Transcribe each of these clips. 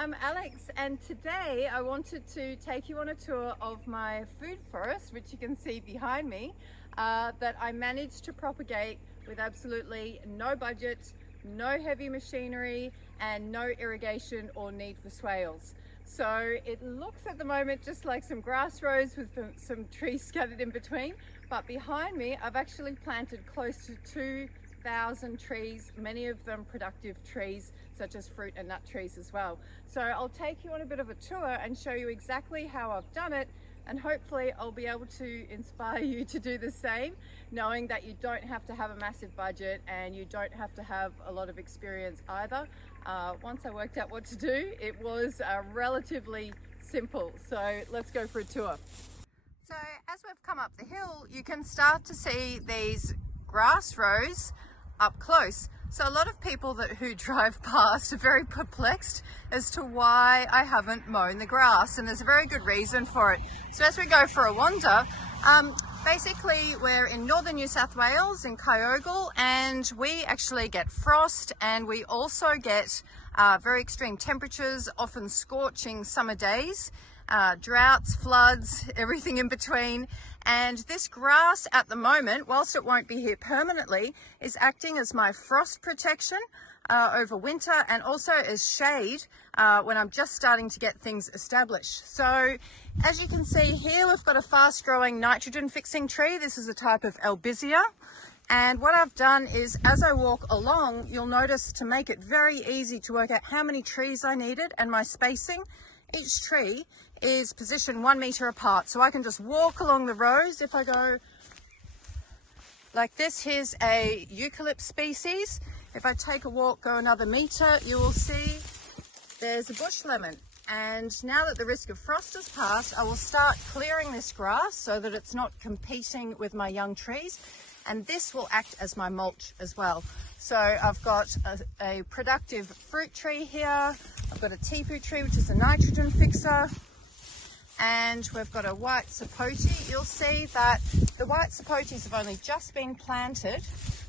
I'm Alex, and today I wanted to take you on a tour of my food forest, which you can see behind me, that I managed to propagate with absolutely no budget, no heavy machinery, and no irrigation or need for swales. So it looks at the moment just like some grass rows with some trees scattered in between, but behind me I've actually planted close to 2,000 trees, many of them productive trees such as fruit and nut trees as well. So I'll take you on a bit of a tour and show you exactly how I've done it, and hopefully I'll be able to inspire you to do the same, knowing that you don't have to have a massive budget and you don't have to have a lot of experience either. Once I worked out what to do, it was relatively simple. So let's go for a tour. So as we've come up the hill, you can start to see these grass rows up close. So a lot of people who drive past are very perplexed as to why I haven't mown the grass, and there's a very good reason for it. So as we go for a wander, basically we're in northern New South Wales in Kyogle, and we actually get frost, and we also get very extreme temperatures, often scorching summer days, droughts, floods, everything in between. And this grass at the moment, whilst it won't be here permanently, is acting as my frost protection over winter, and also as shade when I'm just starting to get things established. So as you can see here, we've got a fast growing nitrogen fixing tree. This is a type of albizia. And what I've done is, as I walk along, you'll notice, to make it very easy to work out how many trees I needed and my spacing, each tree is positioned 1 meter apart. So I can just walk along the rows. If I go like this, here's a eucalypt species. If I take a walk, go another meter, you will see there's a bush lemon. And now that the risk of frost has passed, I will start clearing this grass so that it's not competing with my young trees. And this will act as my mulch as well. So I've got a productive fruit tree here. I've got a tepu tree, which is a nitrogen fixer. And we've got a white sapote. You'll see that the white sapotes have only just been planted.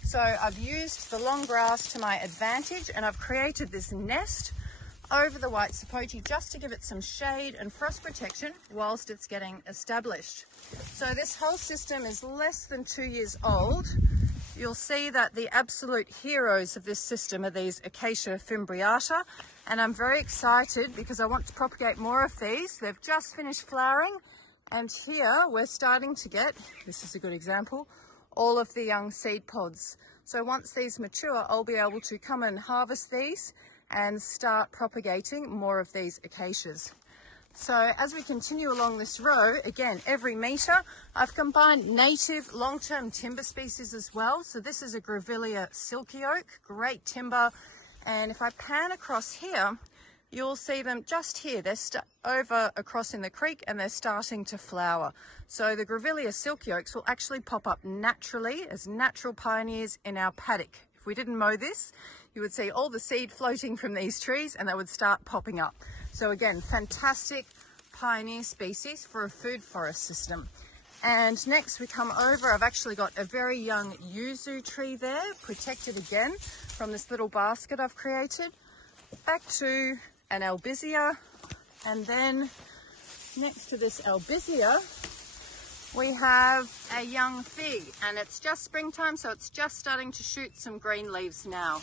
So I've used the long grass to my advantage, and I've created this nest over the white sapote just to give it some shade and frost protection whilst it's getting established. So this whole system is less than 2 years old. You'll see that the absolute heroes of this system are these Acacia fimbriata, and I'm very excited because I want to propagate more of these. They've just finished flowering, and here we're starting to get, this is a good example, all of the young seed pods. So once these mature, I'll be able to come and harvest these and start propagating more of these acacias. So as we continue along this row, again, every metre, I've combined native long-term timber species as well. So this is a Grevillea silky oak, great timber. And if I pan across here, you'll see them just here. They're over across in the creek, and they're starting to flower. So the Grevillea silky oaks will actually pop up naturally as natural pioneers in our paddock. If we didn't mow this, you would see all the seed floating from these trees, and they would start popping up. So again, fantastic pioneer species for a food forest system. And next we come over, I've actually got a very young yuzu tree there, protected again from this little basket I've created. Back to an albizia, and then next to this albizia we have a young fig, and it's just springtime, so it's just starting to shoot some green leaves now.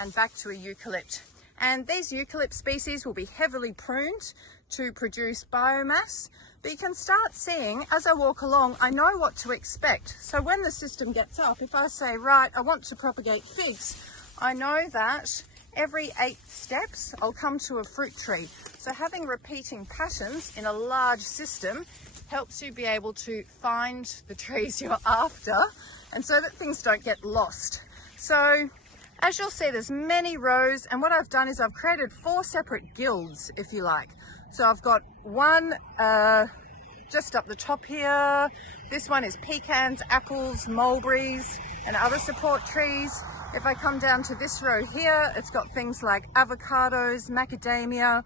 And back to a eucalypt. And these eucalypt species will be heavily pruned to produce biomass, but you can start seeing, as I walk along, I know what to expect. So when the system gets up, if I say, right, I want to propagate figs, I know that every 8 steps I'll come to a fruit tree. So having repeating patterns in a large system helps you be able to find the trees you're after, and so that things don't get lost. So as you'll see, there's many rows, and what I've done is I've created 4 separate guilds, if you like. So I've got one just up the top here. This one is pecans, apples, mulberries, and other support trees. If I come down to this row here, it's got things like avocados, macadamia,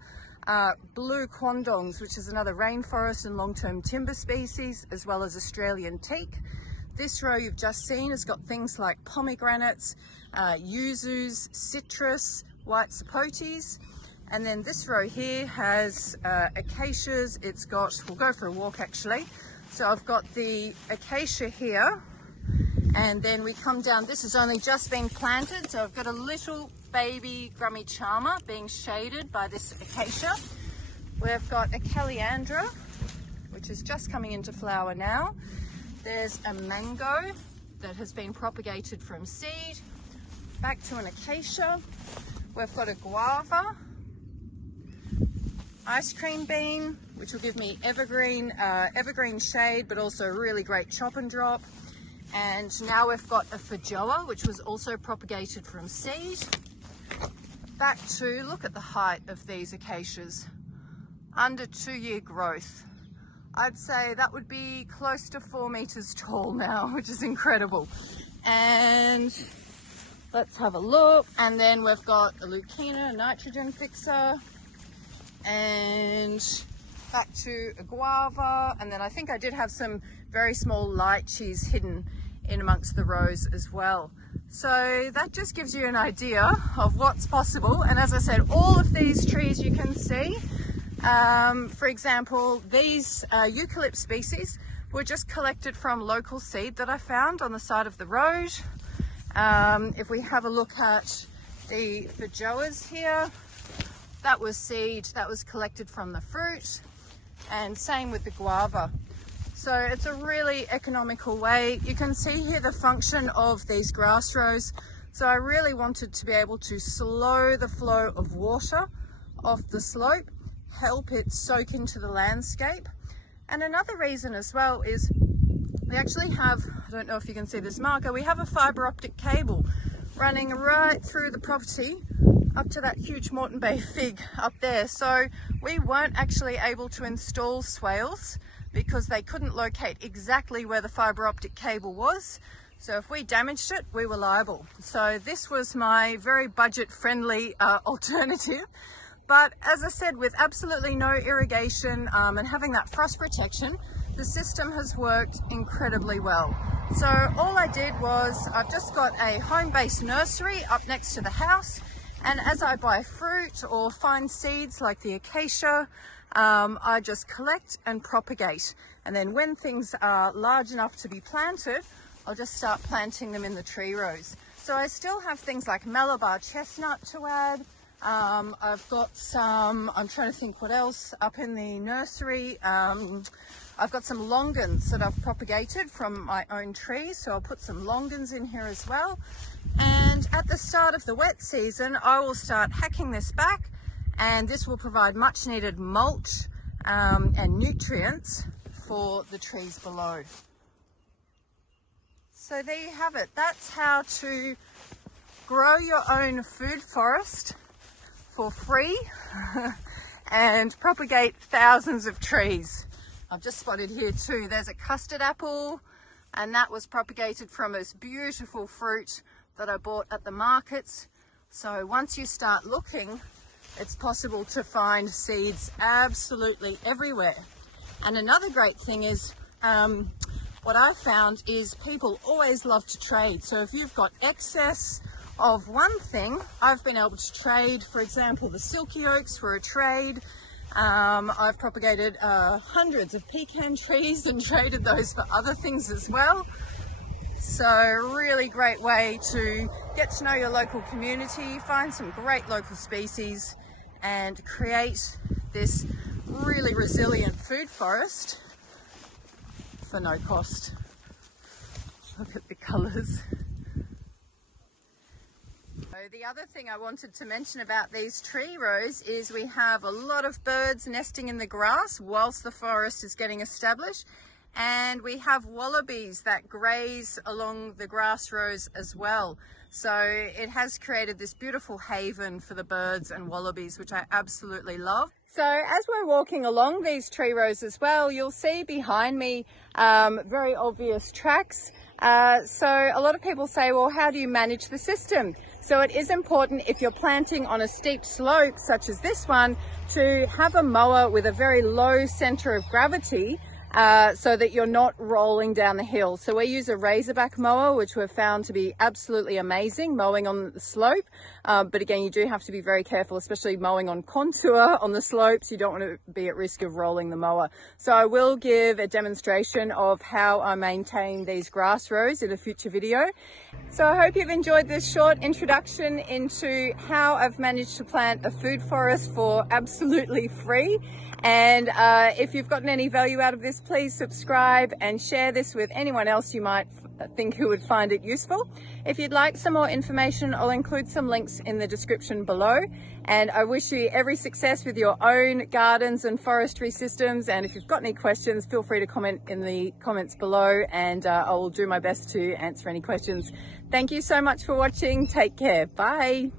blue quandongs, which is another rainforest and long-term timber species, as well as Australian teak. This row you've just seen has got things like pomegranates, yuzus, citrus, white sapotes. And then this row here has acacias. It's got, we'll go for a walk actually. So I've got the acacia here, and then we come down, this has only just been planted, so I've got a little baby grummy charmer being shaded by this acacia. We've got a caliandra, which is just coming into flower now. There's a mango that has been propagated from seed. Back to an acacia. We've got a guava, ice cream bean, which will give me evergreen shade, but also a really great chop and drop. And now we've got a feijoa, which was also propagated from seed. Back to, look at the height of these acacias, under 2-year growth. I'd say that would be close to 4 meters tall now, which is incredible. And let's have a look. And then we've got a leucaena, a nitrogen fixer, and back to a guava. And then I think I did have some very small lychees hidden in amongst the rows as well. So that just gives you an idea of what's possible. And as I said, all of these trees you can see, for example, these eucalypt species were just collected from local seed that I found on the side of the road. If we have a look at the feijoas here, that was seed that was collected from the fruit, and same with the guava. So it's a really economical way. You can see here the function of these grass rows. So I really wanted to be able to slow the flow of water off the slope, help it soak into the landscape. And another reason as well is we actually have, I don't know if you can see this marker, we have a fibre optic cable running right through the property up to that huge Moreton Bay fig up there. So we weren't actually able to install swales because they couldn't locate exactly where the fibre optic cable was. So if we damaged it, we were liable. So this was my very budget friendly alternative. But as I said, with absolutely no irrigation and having that frost protection, the system has worked incredibly well. So all I did was, I've just got a home-based nursery up next to the house, and as I buy fruit or find seeds like the acacia, I just collect and propagate. And then when things are large enough to be planted, I'll just start planting them in the tree rows. So I still have things like Malabar chestnut to add. I've got some, I'm trying to think what else up in the nursery. I've got some longans that I've propagated from my own trees, so I'll put some longans in here as well. And at the start of the wet season, I will start hacking this back, and this will provide much needed mulch and nutrients for the trees below. So there you have it. That's how to grow your own food forest for free and propagate thousands of trees. I've just spotted here too, there's a custard apple, and that was propagated from this beautiful fruit that I bought at the markets. So once you start looking, it's possible to find seeds absolutely everywhere. And another great thing is, what I found is people always love to trade. So if you've got excess of one thing, I've been able to trade, for example, the silky oaks for a trade. I've propagated hundreds of pecan trees and traded those for other things as well. So really great way to get to know your local community, find some great local species, and create this really resilient food forest for no cost. Look at the colours. The other thing I wanted to mention about these tree rows is we have a lot of birds nesting in the grass whilst the forest is getting established, and we have wallabies that graze along the grass rows as well. So it has created this beautiful haven for the birds and wallabies, which I absolutely love. So as we're walking along these tree rows as well, you'll see behind me very obvious tracks. So a lot of people say, well, how do you manage the system? So it is important, if you're planting on a steep slope such as this one, to have a mower with a very low center of gravity so that you're not rolling down the hill. So we use a razorback mower, which we've found to be absolutely amazing, mowing on the slope. But again, you do have to be very careful, especially mowing on contour on the slopes. You don't want to be at risk of rolling the mower. So I will give a demonstration of how I maintain these grass rows in a future video. So I hope you've enjoyed this short introduction into how I've managed to plant a food forest for absolutely free. And if you've gotten any value out of this, please subscribe and share this with anyone else you might think who would find it useful. If you'd like some more information, I'll include some links in the description below. And I wish you every success with your own gardens and forestry systems. And if you've got any questions, feel free to comment in the comments below, and I will do my best to answer any questions. Thank you so much for watching. Take care. Bye.